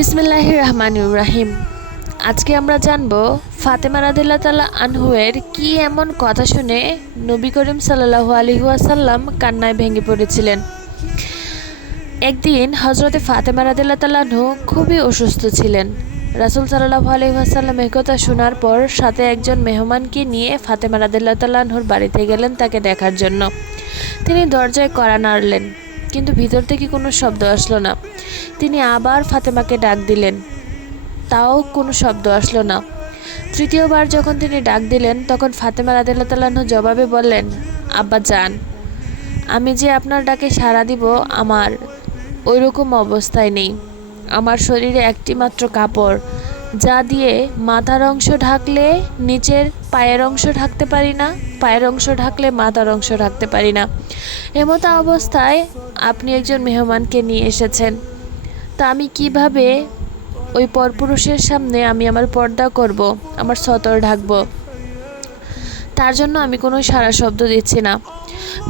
বিসমিল্লাহ রহমান রাহিম আজকে আমরা জানব ফাতেমা রাদিল্লা তালা আনহুয়ের কি এমন কথা শুনে নবী করিম সাল্লাহ আলহিহাসাল্লাম কান্নায় ভেঙে পড়েছিলেন। একদিন হজরতে ফাতেমা রাদিল্লা তালাহু খুবই অসুস্থ ছিলেন। রাসুল সাল্লাহ আলহিহাসাল্লাম কথা শোনার পর সাথে একজন মেহমানকে নিয়ে ফাতেমা রাদিল্লা তালাহুর বাড়িতে গেলেন তাকে দেখার জন্য। তিনি দরজায় কড়া নাড়লেন। কিন্তু ভিতর থেকে কোনো শব্দ আসলো না। তিনি আবার ফাতেমাকে ডাক দিলেন। তাও কোনো শব্দ আসলো না। তৃতীয়বার যখন তিনি ডাক দিলেন, তখন ফাতেমা রাদিল্লা তাল্লাহ জবাবে বললেন, আব্বা, যান। আমি যে আপনার ডাকে সাড়া দিব, আমার ওই রকম অবস্থায় নেই। আমার শরীরে একটি মাত্র কাপড়, যা দিয়ে মাথার অংশ ঢাকলে নিচের পায়ের অংশ ঢাকতে পারি না। পায়ের অংশ ঢাকলে মাথার অংশ ঢাকতে পারি না। এমতো অবস্থায় আপনি একজন মেহমানকে নিয়ে এসেছেন। তা আমি কীভাবে ওই পরপুরুষের সামনে আমি আমার পর্দা করব, আমার সতর ঢাকবো? তার জন্য আমি কোনো সারা শব্দ দিচ্ছি না।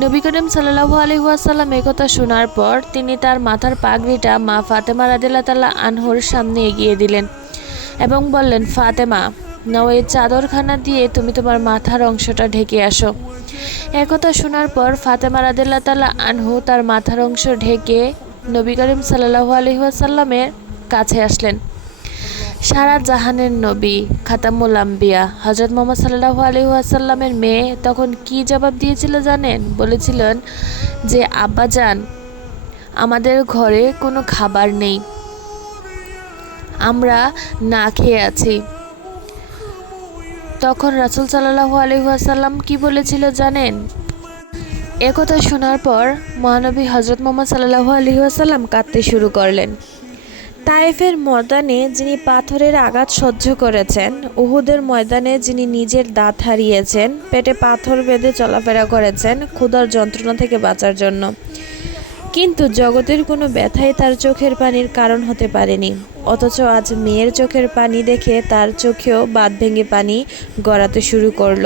নবী করিম সাল্লাহু আলহিহাসাল্লাম একথা শোনার পর তিনি তার মাথার পাগড়িটা মা ফাতেমা রাদিল্লা তাল্লাহ আনহুর সামনে এগিয়ে দিলেন এবং বললেন, ফাতেমা নাও, এই চাদরখানা দিয়ে তুমি তোমার মাথার অংশটা ঢেকে আসো। একথা শোনার পর ফাতেমা রাদিল্লা তাল্লাহ আনহু তার মাথার অংশ ঢেকে নবী করিম সাল্লাহু আলহিহাসাল্লামের কাছে আসলেন। সারা জাহানের নবী খাতামুল আম্বিয়া হজরত মোহাম্মদ সাল্লাহ আলহিহাসাল্লামের মেয়ে তখন কি জবাব দিয়েছিল জানেন? বলেছিলেন যে আব্বাজান আমাদের ঘরে কোনো খাবার নেই। আমরা না খেয়ে আছি। তখন রাসুল সাল্লাহু আলহিহাসাল্লাম কি বলেছিল জানেন? একথা শোনার পর মহানবী হজরত মোহাম্মদ সাল্লাহু আলহিহাসাল্লাম কাঁদতে শুরু করলেন। তায়েফের ময়দানে যিনি পাথরের আঘাত সহ্য করেছেন, উহুদের ময়দানে যিনি নিজের দাঁত হারিয়েছেন, পেটে পাথর বেঁধে চলাফেরা করেছেন, ক্ষুধার যন্ত্রণা থেকে বাঁচার জন্য। কিন্তু জগতের কোনো ব্যথাই তার চোখের পানির কারণ হতে পারেনি। অথচ আজ মেয়ের চোখের পানি দেখে তার চোখেও বাদ ভেঙে পানি গড়াতে শুরু করল।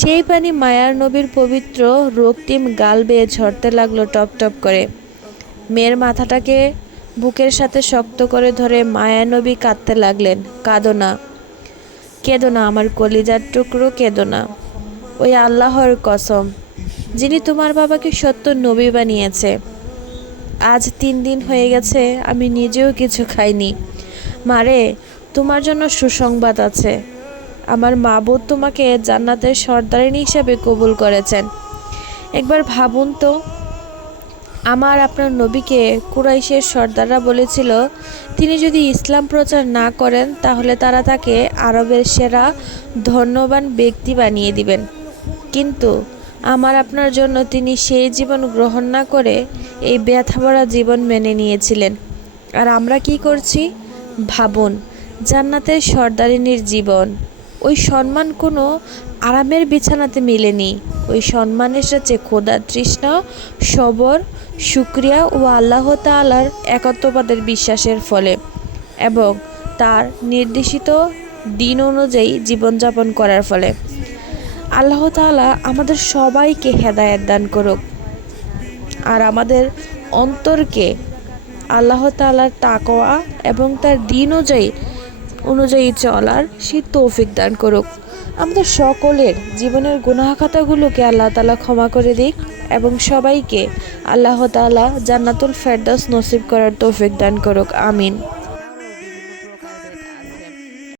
সেই পানি মায়ার নবীর পবিত্র রক্তিম গাল বেয়ে ঝরতে লাগল টপ টপ করে। মেয়ের মাথাটাকে বুকের সাথে শক্ত করে ধরে মায়ানবী কাঁদতে লাগলেন, কাঁদো না, কেঁদো না, আমার কলিজার টুকরো কেঁদো না। ওই আল্লাহর কসম, যিনি তোমার বাবাকে সত্য নবী বানিয়েছে আজ তিন দিন হয়ে গেছে, আমি নিজেও কিছু খাইনি। মারে, তোমার জন্য সুসংবাদ আছে। আমার মা মাবুদ তোমাকে জান্নাতের সর্দারিনী হিসাবে কবুল করেছেন। একবার ভাবুন তো, আমার আপনার নবীকে কুরাইশের সর্দাররা বলেছিল, তিনি যদি ইসলাম প্রচার না করেন, তাহলে তারা তাকে আরবের সেরা ধন্যবান ব্যক্তি বানিয়ে দিবেন। কিন্তু আমার আপনার জন্য তিনি সেই জীবন গ্রহণ না করে এই ব্যথাভরা জীবন মেনে নিয়েছিলেন। আর আমরা কি করছি? ভাবুন, জান্নাতের সর্দারিনীর জীবন। ওই সম্মান কোনো আরামের বিছানাতে মিলেনি। ওই সম্মান এসেছে খোদার তৃষ্ণা, সবর, শুক্রিয়া ও আল্লাহ তালার একাত্মবাদের বিশ্বাসের ফলে এবং তার নির্দেশিত দিন অনুযায়ী জীবনযাপন করার ফলে। আল্লাহ তালা আমাদের সবাইকে হেদায়ত দান করুক। আর আমাদের অন্তরকে আল্লাহ তালার তাকোয়া এবং তার দিন অনুযায়ী অনুযায়ী চলার সেই তৌফিক দান করুক। আমাদের সকলের জীবনের গুনাহাখাতাগুলোকে আল্লাহ তালা ক্ষমা করে দিক এবং সবাইকে আল্লাহ তালা জান্নাতুল ফেরদাস নসিব করার তৌফিক দান করুক। আমিন।